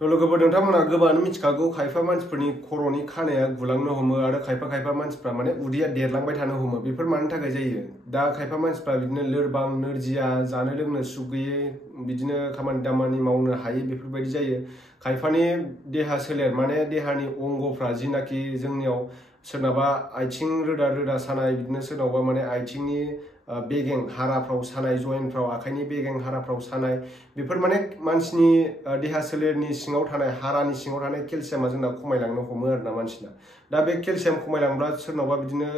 तो लोगोफोर नोंथांमोना गोबाङानो मिथिखागौ खायफा मानसिफोरनि खर'नि खानाया गुलांनो हमो आरो खायफा मानसिफ्रा माने उदैया देरलांबाय थानो हमो बेफोर मानि थाखाय जायो दा खायफा मानसिफ्रा बिदिनो लोरबां नोरजिया जानो लोंनो सुख गैयै बिदिनो खामानि दामानि मावनो हायै बेफोरबायदि जायो खायफानि देहा सोलेर माने देहानि अंगफ्रा जिनाखि जोंनियाव सोरनाबा आथिं रोदा सानाय बिदिनो सोरनावबा माने आथिंनि बेगें हाराफ्राव सानाय जयेनफ्राव आखाइनि बेगें हाराफ्राव सानाय बेफोर माने मानसिनि देहा सोलेरनि सिङाव थानाय हारानि सिङाव थानाय केलसियामा जोंना खमायलांनो हमो आरोना मानसिना दा बे केलसियाम खमायलांब्ला सोरनावबा बिदिनो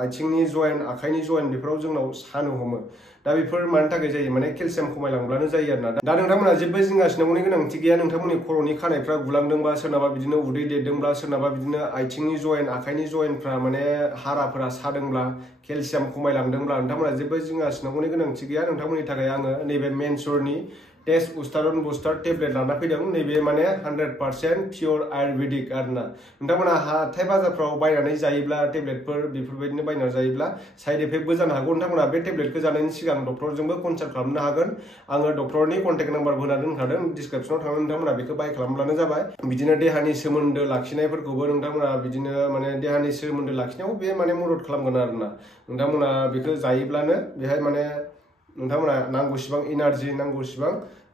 आथिंनि जयेन आखाइनि जयेन बेफोराव जोंनाव सानो हमो दा बेफोर मानि थाखाय जायो माने केलसियाम खमायलांब्लानो जायो आरोना दा नोंथांमोना जेबो जिंगा सिनांगौनि गोनांथि गैया नोंथांमोननि खर'नि खानायफ्रा गुलांदोंबा सोरनाबा बिदिनो उदै देरदोंब्ला सोरनाबा बिदिनो आथिंनि जयेन आखाइनि जयेनफ्रा माने हाराफोरा सादोंब्ला केलसियाम खमायलांदोंब्ला नोंथांमोना जेबो जिंगा सिनांगौनि गोनांथि गैया नोंथांमोननि थाखाय आङो नैबे मेनसुरनि टेस्टस्टेरन बुस्टार टेब्लेट लाना फैदों नैबे माने 100% पियर आयुर्वेदिक आरोना नोंथांमोना हाथाय बाजारफ्राव बायनानै जायोब्ला टेब्लेटफोर बेफोरबायदिनो बायनानै जायोब्ला साइड इफेक्टबो जानो हागौ नोंथांमोना बे टेब्लेटखौ जानायनि सिगां डक्टरजोंबो कनसाल्ट खालामनो हागोन आङो डक्टरनि कन्टेक्ट नाम्बार होनानै दोनखादों डिसक्रिप्सनाव थांनानै नोंथांमोना बेखौ बाय खालामब्लानो जाबाय बिदिनो देहानि सोमोन्दो लाखिनायफोरखौबो नोंथांमोना बिदिनो माने देहानि सोमोन्दो लाखिनायाव बे माने मदद खालामगोन आरोना नोंथांमोना बेखौ जायोब्लानो बेहाय माने नोंथांमोना नांगौसिबां एनार्जि नांगौसिबां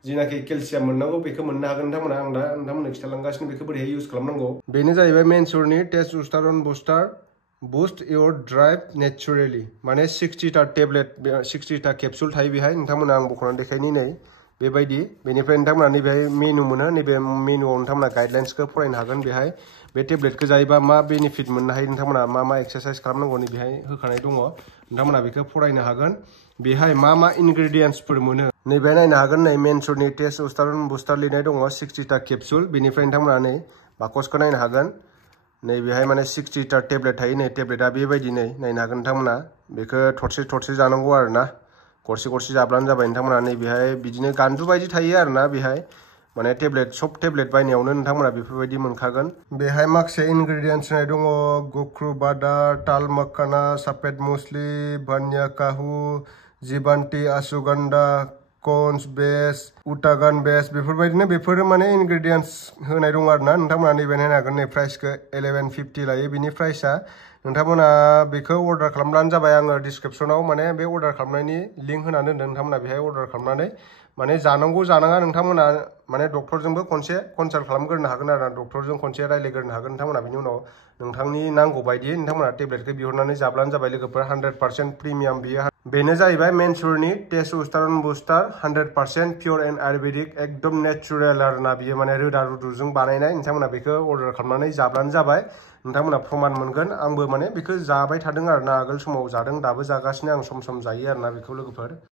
जिनाखि केलसियाम मोननांगौ बेखौ मोननो हागोन नोंथांमोना आं दा नोंथांमोननो खिथालांगासिनो बेखौ बोरैहाय इउज खालामनांगौ बेनो जाहैबाय मेनसुरनि टेस्टस्टेरन बुस्टार बुस्ट योर ड्राइव नेचुरेलि माने 60टा टेब्लेट 60टा केप्सुल थायो बेहाय नोंथांमोना आं बख'नानै देखायनि नै बेबायदि बेनिफ्राय नोंथांमोना नैबेहाय मेनु मोनो नैबे मेनुआव नोंथांमोना गाइडलाइन्सखौ फरायनो हागोन बेहाय बे टेब्लेटखौ जायोबा मा बेनिफिट मोननो हायो नोंथांमोना मा एक्सारसाइज खालामनांगौ नै बेहाय होखानाय दङ नोंथांमोना बेखौ फरायनो हागोन बेहाय मा इनग्रेडियेन्ट्सफोर मोनो नैबे नायनो हागोन नै मेनसुरनि टेस्टस्टेरन बुस्टार लिरनाय दङ 60टा केप्सुल बेनिफ्राय नोंथांमोना नै बाकसखौ नायनो हागोन नै बेहाय माने 60टा टेब्लेट थायो नै टेब्लेटआ बेबायदि नै नायनो हागोन नोंथांमोना बेखौ थरसे जानांगौ आरोना गरसे जाब्लानो जाबाय नोंथांमोना नै बेहाय बिदिनो गान्दु बायदि थायो आरोना बेहाय माने सब टेब्लेट बायनायावनो नोंथांमोना बेफोरबायदि मोनखागोन बेहाय माखासे इनग्रेडियेन्ट्स होनाय दङ गोख्रु बादार ताल मखाना सफेद मुसलि भानिया काहु जिबान्ति अश्वगंधा कन्स बेस उटागान बेस बेफोरबायदिनो बेफोरो माने इनग्रेडियेन्ट्स होनाय दङ आरोना नोंथांमोना नैबे नायनो हागोन नै प्राइसखौ 1150 लायो बिनि प्राइसआ नोंथांमोना बेखौ अर्डार खालामब्लानो जाबाय आङो डिसक्रिप्सनाव माने बे अर्डार खालामनायनि लिंक होनानै दोनदों नोंथांमोना बेहाय अर्डार खालामनानै माने जानांगौ जानाङा नोंथांमोना माने डक्टरजोंबो खनसे कनसाल्ट खालामग्रोनो हागोन आरो डक्टरजों खनसे रायज्लायग्रोनो हागोन नोंथांमोना बिनि उनाव नोंथांनि नांगौ बायदियै नोंथांमोना टेब्लेटखौ बिहरनानै जाब्लानो जाबाय लोगोफोर 100% प्रिमियाम बेनो जाहैबाय मेनसुरनि टेस्टस्टेरन बुस्टार 100% पियर एन्ड आयुर्वेदिक एकदम नेचुरेल आरोना बियो माने रोदा रुदुजों बानायनाय नोंथांमोना बेखौ अर्डार खालामनानै जाब्लानो जाबाय नोंथांमोना प्रमान मोनगोन आंबो माने बेखौ जाबाय थादों आरोना आगोल समाव जादों दाबो जागासिनो आं सम जायो आरोना बेखौ लोगोफोर